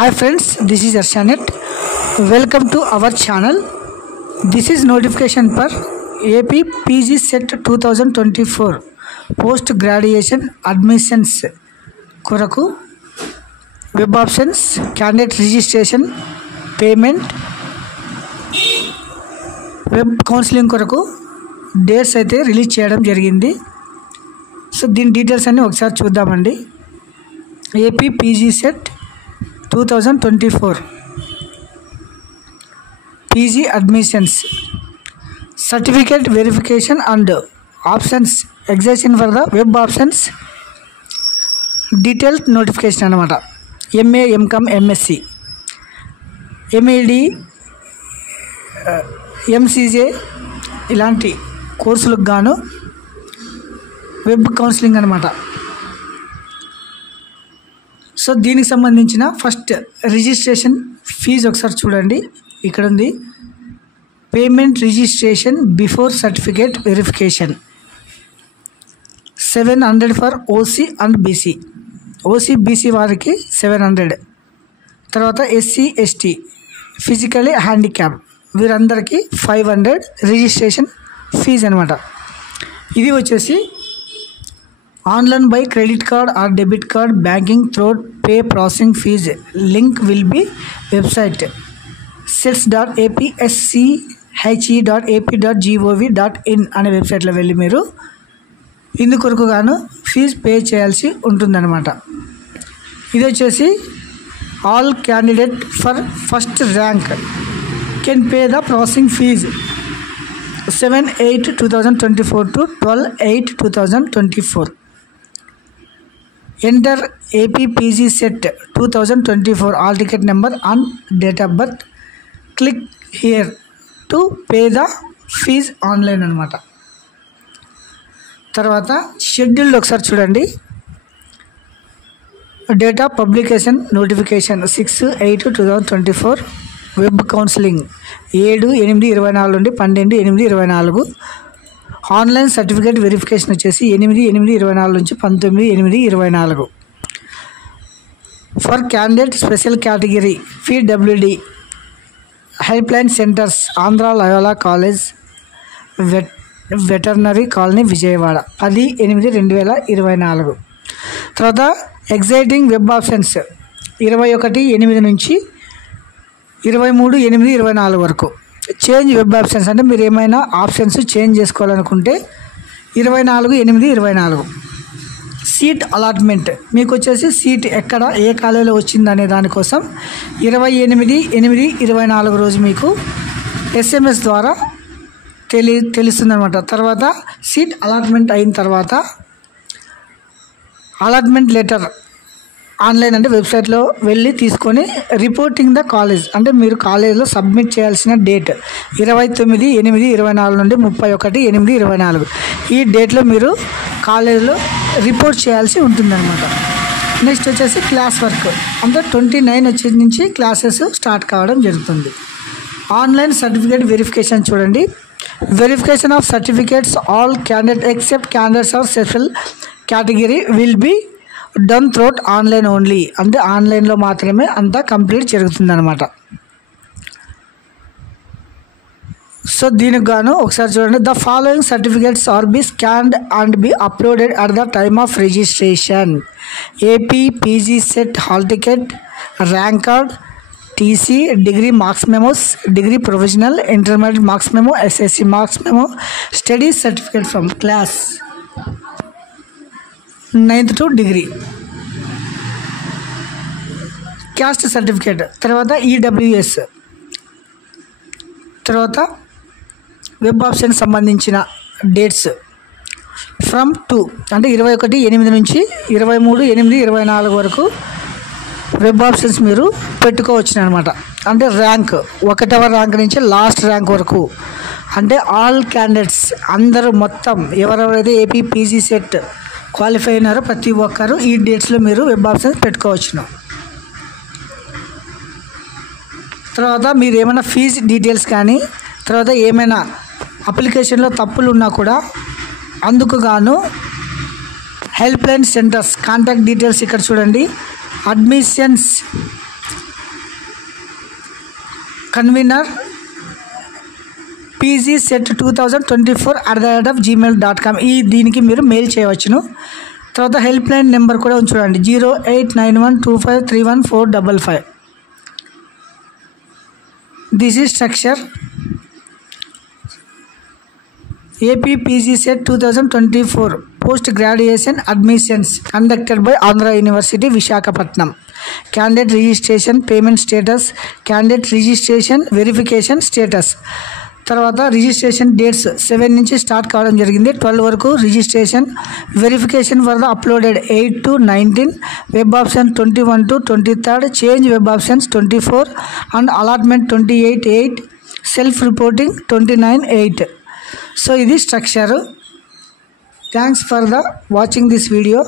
Hi friends, this is Arshanet. Welcome to our channel. This is notification for AP PG Set 2024 Post Graduation Admissions కొరకు web options, candidate registration, payment, web counselling కొరకు dates అయితే release చేయడం జరిగింది. So దీని details అన్నీ ఒకసారి చూద్దామండి. AP PG CET 2024 PG admissions certificate verification and options examination for the web options detailed notification అన్నమాట. MA, MCom, MSc, MEd, MCJ ఇలాంటి కోర్సులకు గాను వెబ్ కౌన్సిలింగ్ అన్నమాట. సో దీనికి సంబంధించిన ఫస్ట్ రిజిస్ట్రేషన్ ఫీజు ఒకసారి చూడండి. ఇక్కడ ఉంది payment registration before certificate verification 700 for OC and BC. OC BC వారికి 700. తర్వాత ఎస్సీ ఎస్టీ ఫిజికలీ హ్యాండిక్యాప్ వీరందరికీ 500 రిజిస్ట్రేషన్ ఫీజు అనమాట. ఇది వచ్చేసి online by credit card or debit card banking through pay processing fee link will be website sets.apsche.ap.gov.in అనే వెబ్సైట్లో వెళ్ళి మీరు ఇందుకొరకు గాను ఫీజు పే చేయాల్సి ఉంటుందన్నమాట. ఇది వచ్చేసి all candidate for first rank can pay the processing fee 7/8/2024 to 12/8/2024. Enter AP PG Set 2024 all ticket number and date of birth. Click here to pay the fees online అనమాట. తర్వాత schedule ఒకసారి చూడండి. Date of publication notification 6/8/2024. Web counselling 7/8/24 నుండి 12/8/24. Online certificate verification వచ్చేసి 8/8/24 నుంచి 19/8/24. For candidate special category PWD help line centres Andhra Loyola college veterinary colony Vijayawada 10/8/2024. తర్వాత exciting web options 21/8 నుంచి 23/8/24 వరకు. చేంజ్ వెబ్ ఆప్షన్స్ అంటే మీరు ఏమైనా ఆప్షన్స్ చేంజ్ చేసుకోవాలనుకుంటే 24/8/24. సీట్ అలాట్మెంట్ మీకు వచ్చేసి సీట్ ఎక్కడ ఏ కాలేజీలో వచ్చిందనే దానికోసం 28/8/24 రోజు మీకు ఎస్ఎంఎస్ ద్వారా తెలుస్తుందన్నమాట. తర్వాత సీట్ అలాట్మెంట్ అయిన తర్వాత అలాట్మెంట్ లెటర్ ఆన్లైన్ అంటే వెబ్సైట్లో వెళ్ళి తీసుకొని రిపోర్టింగ్ ద కాలేజ్ అంటే మీరు కాలేజ్లో సబ్మిట్ చేయాల్సిన డేట్ 29/8/24 నుండి 31/8/24. ఈ డేట్లో మీరు కాలేజ్లో రిపోర్ట్ చేయాల్సి ఉంటుందన్నమాట. నెక్స్ట్ వచ్చేసి క్లాస్ వర్క్ అంటే 29 వచ్చే నుంచి క్లాసెస్ స్టార్ట్ కావడం జరుగుతుంది. ఆన్లైన్ సర్టిఫికేట్ వెరిఫికేషన్ చూడండి. Verification of certificates all candidate except candidates of special category will be done throughout online only అంటే ఆన్లైన్లో మాత్రమే అంతా కంప్లీట్ జరుగుతుందన్నమాట. సో దీనికి గాను ఒకసారి చూడండి. The following certificates are be scanned and be uploaded at the time of registration. AP PG CET hall ticket, rank card, TC, degree marks memos, degree provisional, intermediate marks memo, SSC marks memo, study certificate from class 9th to degree, caste certificate, తర్వాత EWS, తర్వాత web option సంబంధించిన dates from 2 అంటే 21/8 నుంచి 23/8/24 వరకు web options మీరు పెట్టుకోవచ్చు అనమాట. అంటే ర్యాంక్ 1వ ర్యాంక్ నుంచి లాస్ట్ ర్యాంక్ వరకు అంటే ఆల్ క్యాండిడేట్స్ అందరూ మొత్తం ఎవరెవరైతే ఏపీ పీజీ సెట్ క్వాలిఫై అయినారో ప్రతి ఒక్కరు ఈ డేట్స్లో మీరు వెబ్ ఆప్షన్స్ పెట్టుకోవచ్చును. తర్వాత మీరు ఏమైనా ఫీజు డీటెయిల్స్ కానీ తర్వాత ఏమైనా అప్లికేషన్లో తప్పులు ఉన్నా కూడా అందుకు గాను help line centres contact details ఇక్కడ చూడండి. అడ్మిషన్స్ కన్వీనర్ pgset2024@gmail.com దీనికి మీరు మెయిల్ చేయవచ్చును. తర్వాత హెల్ప్ లైన్ నెంబర్ కూడా ఉంచుకోండి 0891253145. This is structure AP PGCET 2024 post graduation admissions conducted by Andhra University Visakhapatnam. Candidate registration payment status, candidate registration verification status. తర్వాత registration dates 7 నుంచి స్టార్ట్ కావడం జరిగింది. 12 వరకు registration. Verification for the uploaded 8 to 19, web option 21 to 23, change web options 24 and allotment 28/8, self reporting 29/8. So ఇది structure. Thanks for the watching this video.